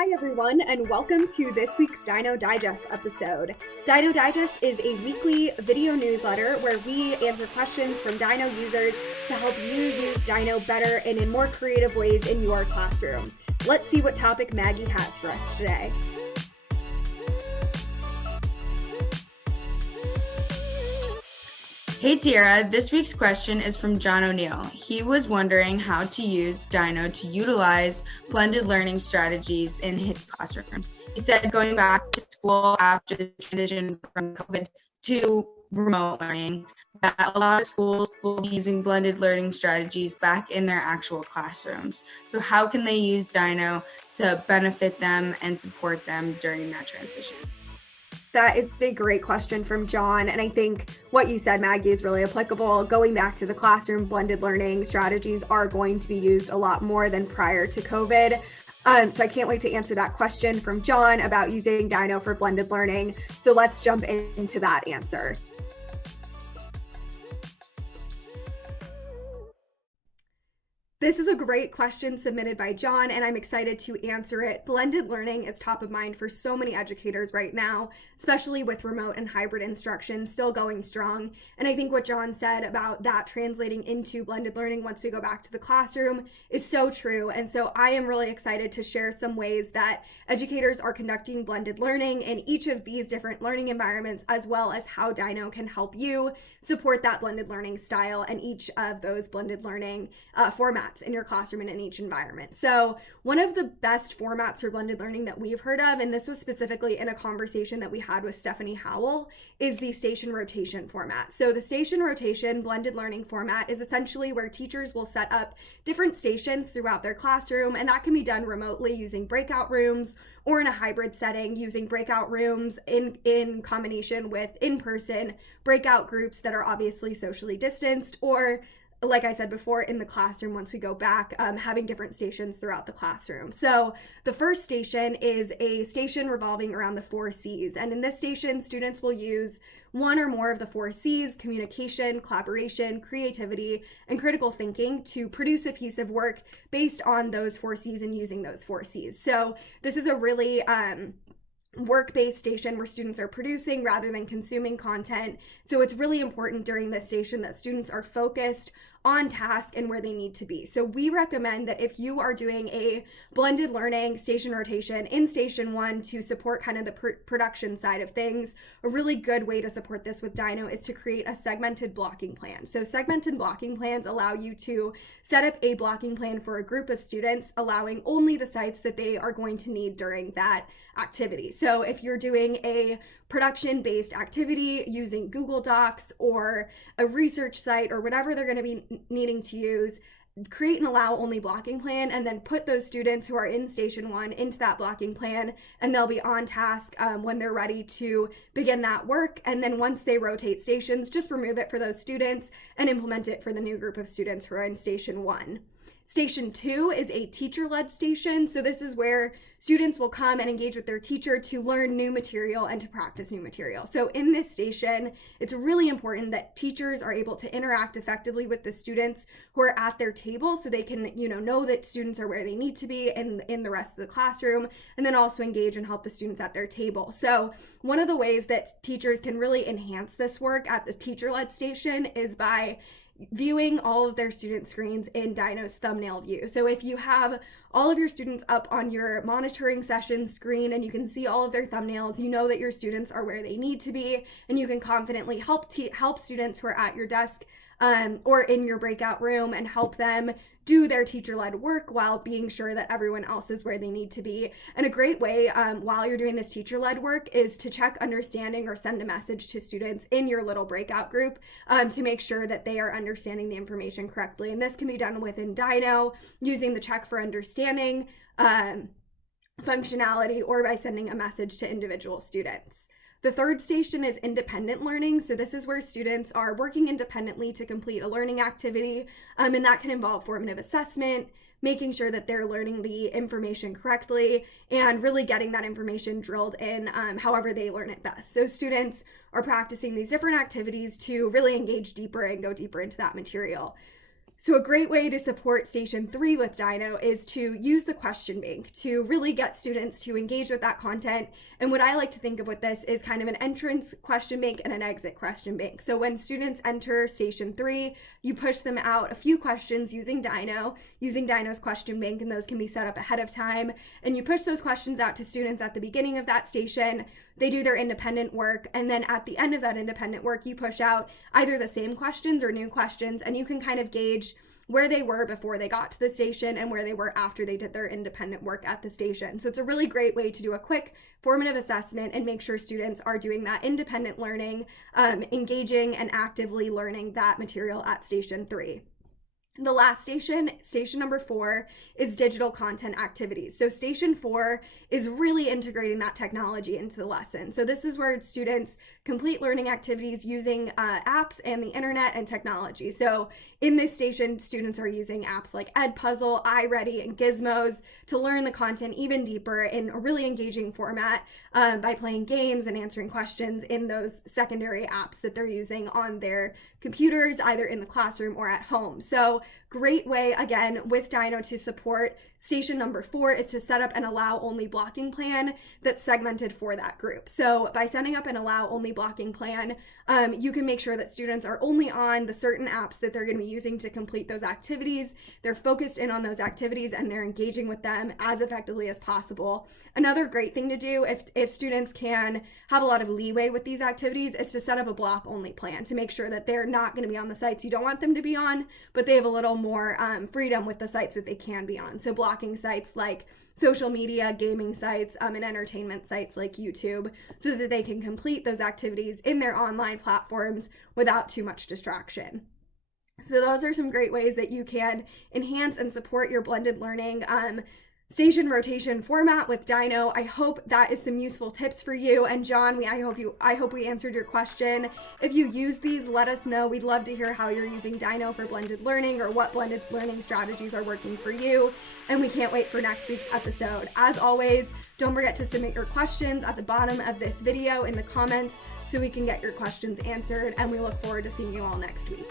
Hi everyone, and welcome to this week's Dyknow Digest episode. Dyknow Digest is a weekly video newsletter where we answer questions from Dyknow users to help you use Dyknow better and in more creative ways in your classroom. Let's see what topic Maggie has for us today. Hey Tiara, this week's question is from John O'Neill. He was wondering how to use Dyknow to utilize blended learning strategies in his classroom. He said going back to school after the transition from COVID to remote learning, that a lot of schools will be using blended learning strategies back in their actual classrooms. So how can they use Dyknow to benefit them and support them during that transition? That is a great question from John. And I think what you said, Maggie, is really applicable. Going back to the classroom, blended learning strategies are going to be used a lot more than prior to COVID. So I can't wait to answer that question from John about using Dyknow for blended learning. So let's jump into that answer. This is a great question submitted by John, and I'm excited to answer it. Blended learning is top of mind for so many educators right now, especially with remote and hybrid instruction still going strong. And I think what John said about that translating into blended learning once we go back to the classroom is so true. And so I am really excited to share some ways that educators are conducting blended learning in each of these different learning environments, as well as how Dyknow can help you support that blended learning style and each of those blended learning formats in your classroom and in each environment. So one of the best formats for blended learning that we've heard of, and this was specifically in a conversation that we had with Stephanie Howell, is the station rotation format. So the station rotation blended learning format is essentially where teachers will set up different stations throughout their classroom, and that can be done remotely using breakout rooms or in a hybrid setting using breakout rooms in combination with in-person breakout groups that are obviously socially distanced, or like I said before, in the classroom, once we go back, having different stations throughout the classroom. So the first station is a station revolving around the 4 C's. And in this station, students will use one or more of the 4 C's: communication, collaboration, creativity, and critical thinking, to produce a piece of work based on those 4 C's and using those 4 C's. So this is a really work-based station where students are producing rather than consuming content. So it's really important during this station that students are focused on task and where they need to be. So we recommend that if you are doing a blended learning station rotation in station 1 to support kind of the production side of things, a really good way to support this with Dyknow is to create a segmented blocking plan. So segmented blocking plans allow you to set up a blocking plan for a group of students, allowing only the sites that they are going to need during that activity. So if you're doing a production-based activity using Google Docs or a research site or whatever they're going to be needing to use, create an allow only blocking plan and then put those students who are in station 1 into that blocking plan, and they'll be on task when they're ready to begin that work. And then once they rotate stations, just remove it for those students and implement it for the new group of students who are in station 1. Station 2 is a teacher-led station. So this is where students will come and engage with their teacher to learn new material and to practice new material. So in this station, it's really important that teachers are able to interact effectively with the students who are at their table, so they can, know that students are where they need to be in the rest of the classroom, and then also engage and help the students at their table. So one of the ways that teachers can really enhance this work at the teacher-led station is by viewing all of their student screens in Dyknow's thumbnail view. So if you have all of your students up on your monitoring session screen and you can see all of their thumbnails, you know that your students are where they need to be, and you can confidently help students who are at your desk or in your breakout room and help them do their teacher-led work while being sure that everyone else is where they need to be. And a great way while you're doing this teacher-led work is to check understanding or send a message to students in your little breakout group to make sure that they are understanding the information correctly. And this can be done within Dyknow using the check for understanding functionality, or by sending a message to individual students. The third station is independent learning. So this is where students are working independently to complete a learning activity, and that can involve formative assessment, making sure that they're learning the information correctly, and really getting that information drilled in however they learn it best. So students are practicing these different activities to really engage deeper and go deeper into that material. So a great way to support Station 3 with Dyknow is to use the question bank to really get students to engage with that content. And what I like to think of with this is kind of an entrance question bank and an exit question bank. So when students enter Station 3, you push them out a few questions using Dyknow's question bank, and those can be set up ahead of time. And you push those questions out to students at the beginning of that station. They do their independent work, and then at the end of that independent work, you push out either the same questions or new questions, and you can kind of gauge where they were before they got to the station and where they were after they did their independent work at the station. So it's a really great way to do a quick formative assessment and make sure students are doing that independent learning, engaging and actively learning that material at Station 3. The last station number 4, is digital content activities. So Station 4 is really integrating that technology into the lesson. So this is where students complete learning activities using apps and the internet and technology. So in this station, students are using apps like Edpuzzle, iReady, and Gizmos to learn the content even deeper in a really engaging format by playing games and answering questions in those secondary apps that they're using on their computers, either in the classroom or at home. So great way, again, with Dyknow to support station number 4 is to set up an allow only blocking plan that's segmented for that group. So by setting up an allow only blocking plan, you can make sure that students are only on the certain apps that they're going to be using to complete those activities. They're focused in on those activities and they're engaging with them as effectively as possible. Another great thing to do if students can have a lot of leeway with these activities is to set up a block only plan to make sure that they're not going to be on the sites you don't want them to be on, but they have a little more freedom with the sites that they can be on. So blocking sites like social media, gaming sites, and entertainment sites like YouTube, so that they can complete those activities in their online platforms without too much distraction. So those are some great ways that you can enhance and support your blended learning station rotation format with Dyknow. I hope that is some useful tips for you. And John, I hope we answered your question. If you use these, let us know. We'd love to hear how you're using Dyknow for blended learning or what blended learning strategies are working for you. And we can't wait for next week's episode. As always, don't forget to submit your questions at the bottom of this video in the comments so we can get your questions answered. And we look forward to seeing you all next week.